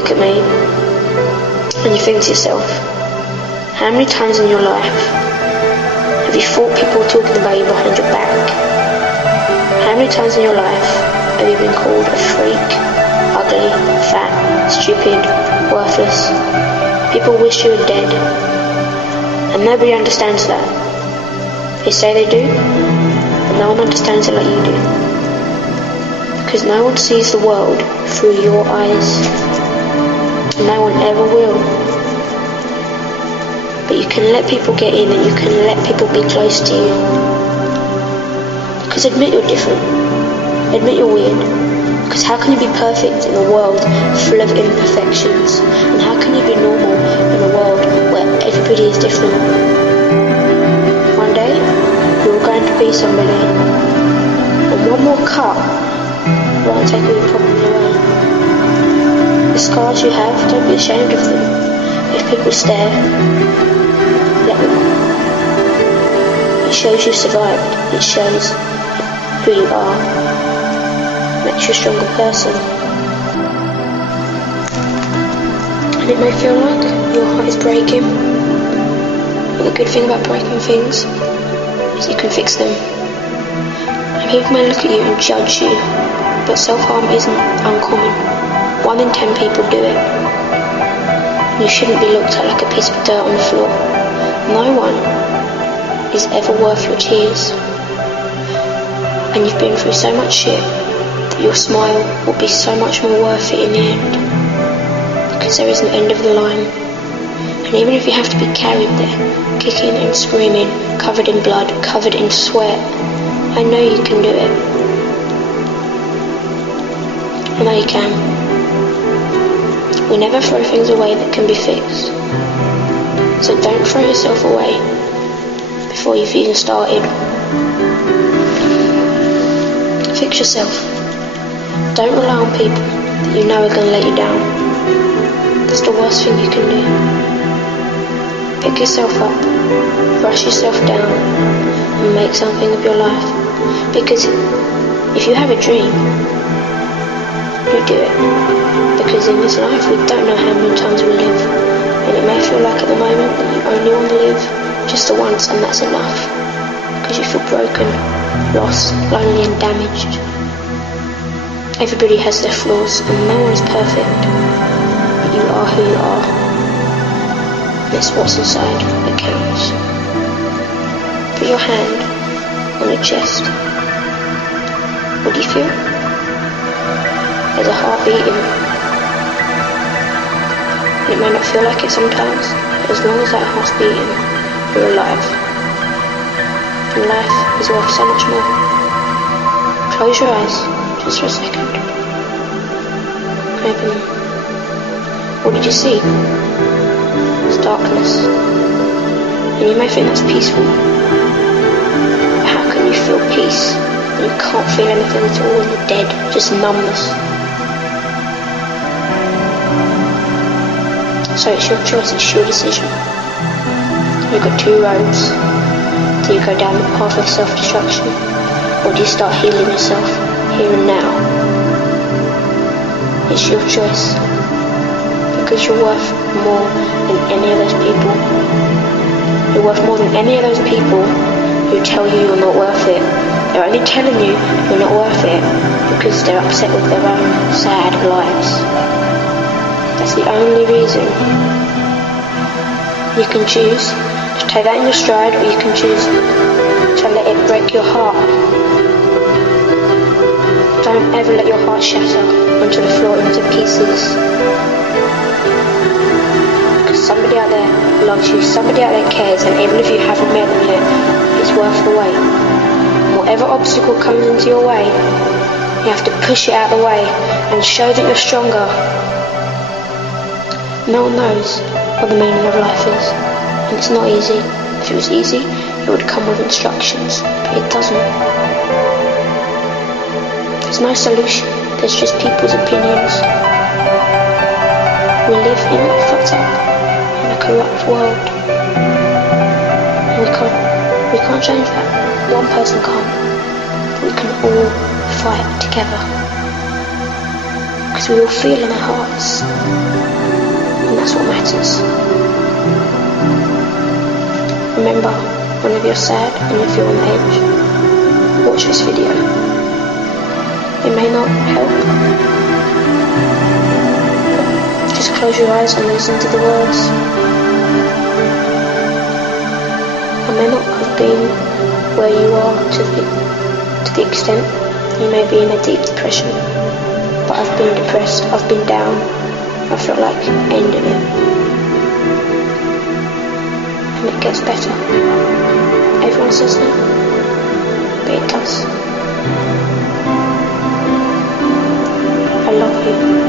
look at me and you think to yourself, how many times in your life have you thought people were talking about you behind your back? How many times in your life have you been called a freak, ugly, fat, stupid, worthless? People wish you were dead, and nobody understands that. They say they do, but no one understands it like you do. Because no one sees the world through your eyes. No one ever will. But you can let people get in and you can let people be close to you. Because admit you're different. Admit you're weird. Because how can you be perfect in a world full of imperfections? And how can you be normal in a world where everybody is different? One day, you're going to be somebody. And one more cut won't take all your problems away. The scars you have, don't be ashamed of them. If people stare, let them. It shows you survived. It shows who you are. It makes you a stronger person. And it may feel like your heart is breaking. But the good thing about breaking things is you can fix them. And people may look at you and judge you. But self-harm isn't uncommon. 1 in 10 people do it. You shouldn't be looked at like a piece of dirt on the floor. No one is ever worth your tears. And you've been through so much shit that your smile will be so much more worth it in the end. Because there is an end of the line. And even if you have to be carried there, kicking and screaming, covered in blood, covered in sweat, I know you can do it. I know you can. We never throw things away that can be fixed. So don't throw yourself away before you've even started. Fix yourself. Don't rely on people that you know are going to let you down. That's the worst thing you can do. Pick yourself up, brush yourself down, and make something of your life. Because if you have a dream, you do it. Because in this life we don't know how many times we live, and it may feel like at the moment that you only want to live just the once, and that's enough. Because you feel broken, lost, lonely and damaged. Everybody has their flaws and no one is perfect, but you are who you are, and it's what's inside that counts. Put your hand on your chest. What do you feel? There's a heart beating. It may not feel like it sometimes, but as long as that heart's beating, you're alive. And life is worth so much more. Close your eyes, just for a second. Open them. What did you see? It's darkness. And you may think that's peaceful. But how can you feel peace when you can't feel anything at all and you're dead? Just numbness. So it's your choice, it's your decision. You've got 2 roads. Do you go down the path of self-destruction, or do you start healing yourself here and now? It's your choice. Because you're worth more than any of those people. You're worth more than any of those people who tell you you're not worth it. They're only telling you you're not worth it because they're upset with their own sad lives. That's the only reason. You can choose to take that in your stride, or you can choose to let it break your heart. Don't ever let your heart shatter onto the floor into pieces. Because somebody out there loves you, somebody out there cares, and even if you haven't met them yet, it's worth the wait. Whatever obstacle comes into your way, you have to push it out of the way and show that you're stronger. No one knows what the meaning of life is, and it's not easy. If it was easy, it would come with instructions, but it doesn't. There's no solution, there's just people's opinions. We live in a fucked up, in a corrupt world, and we can't change that. One person can't, but we can all fight together. because we all feel in our hearts, and that's what matters. Remember, whenever you're sad and you feel on the edge, watch this video. It may not help, but just close your eyes and listen to the words. I may not have been where you are to the extent you may be in a deep depression, but I've been depressed, I've been down, I felt like ending it. And it gets better. Everyone says that, but it does. I love you.